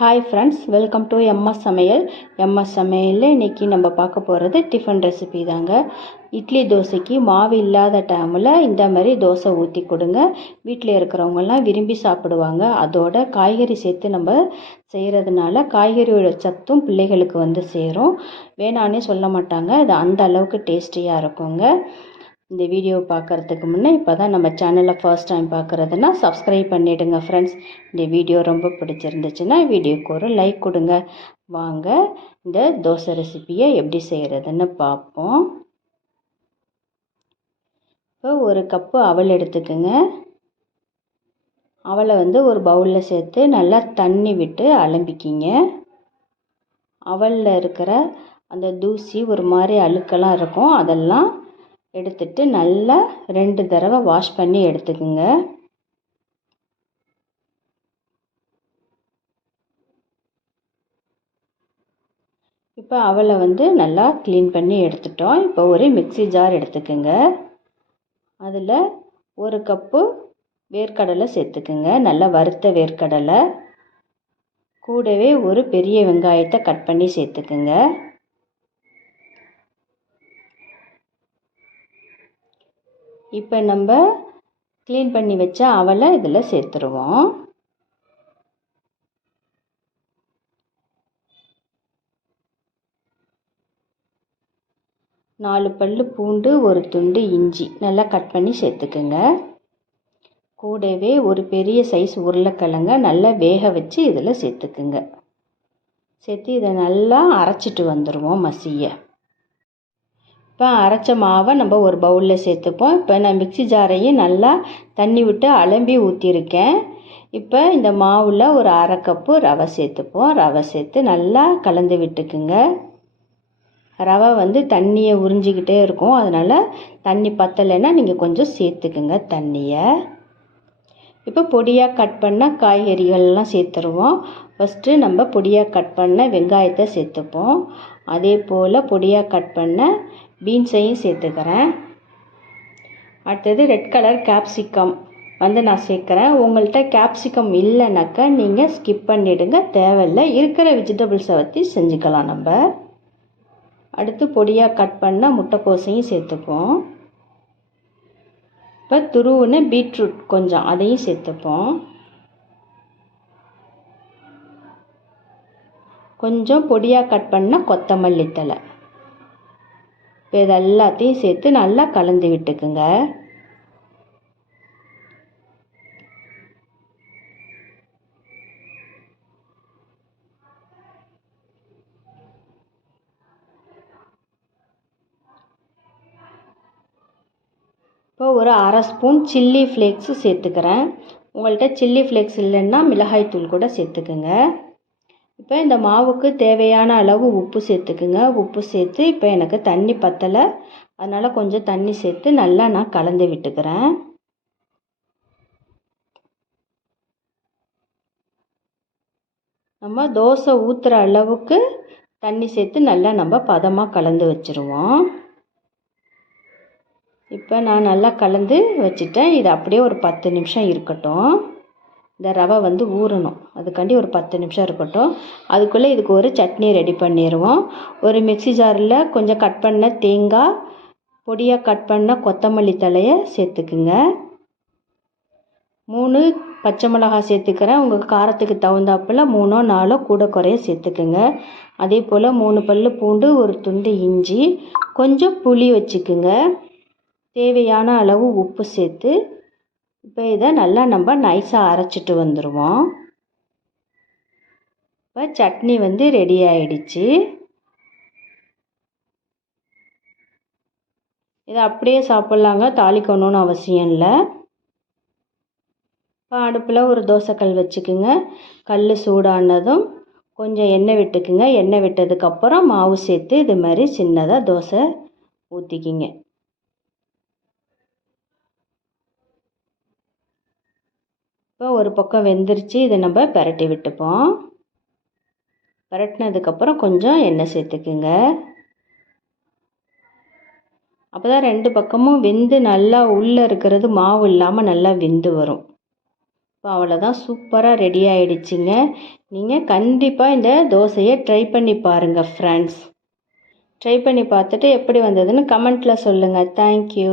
Hi friends welcome to MS சமையல் MS சமையலில் இன்றைக்கி நம்ம பார்க்க போகிறது டிஃபன் ரெசிபி தாங்க. இட்லி தோசைக்கு மாவு இல்லாத டைமில் இந்த மாதிரி தோசை ஊற்றி கொடுங்க. வீட்டில் இருக்கிறவங்கெல்லாம் விரும்பி சாப்பிடுவாங்க. அதோட காய்கறி சேர்த்து நம்ம செய்கிறதுனால காய்கறியோட சத்தும் பிள்ளைகளுக்கு வந்து சேரும். வேணான்னே சொல்ல மாட்டாங்க. அது அந்த அளவுக்கு டேஸ்டியாக இருக்குங்க. இந்த வீடியோ பார்க்குறதுக்கு முன்னே இப்போ தான் நம்ம சேனலை ஃபர்ஸ்ட் டைம் பார்க்குறதுனா சப்ஸ்கிரைப் பண்ணிவிடுங்க ஃப்ரெண்ட்ஸ் இந்த வீடியோ ரொம்ப பிடிச்சிருந்துச்சுன்னா வீடியோக்கு ஒரு லைக் கொடுங்க. வாங்க இந்த தோசை ரெசிப்பியை எப்படி செய்கிறதுன்னு பார்ப்போம். இப்போ ஒரு கப்பு அவல் எடுத்துக்கோங்க. அவளை வந்து ஒரு பவுலில் சேர்த்து நல்லா தண்ணி விட்டு அலம்பிக்கிங்க. அவலில் இருக்கிற அந்த தூசி ஒரு மாதிரி அழுக்கெல்லாம் இருக்கும். அதெல்லாம் எடுத்துட்டு நல்லா ரெண்டு தடவை வாஷ் பண்ணி எடுத்துக்கோங்க. இப்போ அவளை வந்து நல்லா க்ளீன் பண்ணி எடுத்துட்டோம். இப்போ ஒரு மிக்சி ஜார் எடுத்துக்கோங்க. அதில் ஒரு கப்பு வேர்க்கடலை சேர்த்துக்குங்க. நல்லா வறுத்த வேர்க்கடலை. கூடவே ஒரு பெரிய வெங்காயத்தை கட் பண்ணி சேர்த்துக்குங்க. இப்போ நம்ம க்ளீன் பண்ணி வச்ச அவலை இதில் சேர்த்துருவோம். நாலு பல் பூண்டு ஒரு துண்டு இஞ்சி நல்லா கட் பண்ணி சேர்த்துக்குங்க. கூடவே ஒரு பெரிய சைஸ் உருளைக்கிழங்க நல்லா வேக வச்சு இதில் சேர்த்துக்குங்க. சேர்த்து இதை நல்லா அரைச்சிட்டு வந்துடுவோம் மசியை. இப்போ அரைச்ச மாவை நம்ம ஒரு பவுலில் சேர்த்துப்போம். இப்போ நான் மிக்சி ஜாரையும் நல்லா தண்ணி விட்டு அலம்பி ஊற்றிருக்கேன் இப்போ இந்த மாவில் ஒரு அரை கப்பு ரவை சேர்த்துப்போம். ரவை சேர்த்து நல்லா கலந்து விட்டுக்குங்க. ரவை வந்து தண்ணியை உறிஞ்சிக்கிட்டே இருக்கும். அதனால் தண்ணி பத்தலைன்னா நீங்கள் கொஞ்சம் சேர்த்துக்குங்க தண்ணியை. இப்போ பொடியாக கட் பண்ண காய்கறிகள்லாம் சேர்த்துருவோம். ஃபஸ்ட்டு நம்ம பொடியாக கட் பண்ண வெங்காயத்தை சேர்த்துப்போம். அதே போல் பொடியாக கட் பண்ண பீன்ஸையும் சேர்த்துக்கிறேன். அடுத்தது ரெட் கலர் கேப்சிகம் வந்து நான் சேர்க்குறேன். உங்கள்கிட்ட கேப்சிகம் இல்லைனாக்கா நீங்கள் ஸ்கிப் பண்ணிவிடுங்க தேவையில்லை. இருக்கிற வெஜிடபிள்ஸை வச்சு செஞ்சுக்கலாம் நம்ம. அடுத்து பொடியாக கட் பண்ண முட்டைக்கோசையும் சேர்த்துப்போம். இப்போ துருவுன்னு பீட்ரூட் கொஞ்சம் அதையும் சேர்த்துப்போம். கொஞ்சம் பொடியாக கட் பண்ண கொத்தமல்லி தலை இப்போ இது எல்லாத்தையும் சேர்த்து நல்லா கலந்து விட்டுக்குங்க. இப்போ ஒரு அரை ஸ்பூன் சில்லி ஃப்ளேக்ஸு சேர்த்துக்கிறேன். உங்கள்கிட்ட சில்லி ஃப்ளேக்ஸ் இல்லைன்னா மிளகாய் தூள் கூட சேர்த்துக்குங்க. இப்போ இந்த மாவுக்கு தேவையான அளவு உப்பு சேர்த்துக்குங்க. உப்பு சேர்த்து இப்போ எனக்கு தண்ணி பத்தலை. அதனால் கொஞ்சம் தண்ணி சேர்த்து நல்லா நான் கலந்து விட்டுக்கிறேன். நம்ம தோசை ஊற்றுற அளவுக்கு தண்ணி சேர்த்து நல்லா நம்ம பதமாக கலந்து வச்சுருவோம். இப்போ நான் நல்லா கலந்து வச்சுட்டேன். இது அப்படியே ஒரு பத்து நிமிஷம் இருக்கட்டும். இந்த ரவை வந்து ஊறணும். அதுக்காண்டி ஒரு பத்து நிமிஷம் இருக்கட்டும். அதுக்குள்ளே இதுக்கு ஒரு சட்னி ரெடி பண்ணிடுவோம் ஒரு மிக்சி ஜாரில் கொஞ்சம் கட் பண்ண தேங்காய் பொடியாக கட் பண்ண கொத்தமல்லி தலையை சேர்த்துக்குங்க. மூணு பச்சை மிளகாய் சேர்த்துக்கிறேன். உங்கள் காரத்துக்கு தகுந்தாப்பில் மூணோ நாலோ கூட குறைய சேர்த்துக்குங்க. அதே போல் மூணு பல் பூண்டு ஒரு துண்டு இஞ்சி கொஞ்சம் புளி வச்சுக்குங்க. தேவையான அளவு உப்பு சேர்த்து இப்போ இதை நல்லா நம்ம நைஸாக அரைச்சிட்டு வந்துடுவோம் இப்போ சட்னி வந்து ரெடி ஆயிடுச்சு. இதை அப்படியே சாப்பிட்லாங்க தாளிக்கணும்னு அவசியம் இல்லை. இப்போ அடுப்பில் ஒரு தோசைக்கல் வச்சுக்குங்க. கல் சூடானதும் கொஞ்சம் எண்ணெய் விட்டுக்குங்க. எண்ணெய் விட்டதுக்கப்புறம் மாவு சேர்த்து இது மாதிரி சின்னதாக தோசை ஊற்றிக்கிங்க இப்போ ஒரு பக்கம் வெந்துருச்சு இதை நம்ம பரட்டி விட்டுப்போம். பரட்டினதுக்கப்புறம் கொஞ்சம் எண்ணெய் சேர்த்துக்குங்க. அப்போ தான் ரெண்டு பக்கமும் வெந்து நல்லா உள்ளே இருக்கிறது மாவு இல்லாமல் நல்லா வெந்து வரும். இப்போ அவ்வளோதான் சூப்பராக ரெடி ஆகிடுச்சிங்க நீங்கள் கண்டிப்பாக இந்த தோசையை ட்ரை பண்ணி பாருங்கள் ஃப்ரெண்ட்ஸ் ட்ரை பண்ணி பார்த்துட்டு எப்படி வந்ததுன்னு கமெண்ட்டில் சொல்லுங்கள் தேங்க்யூ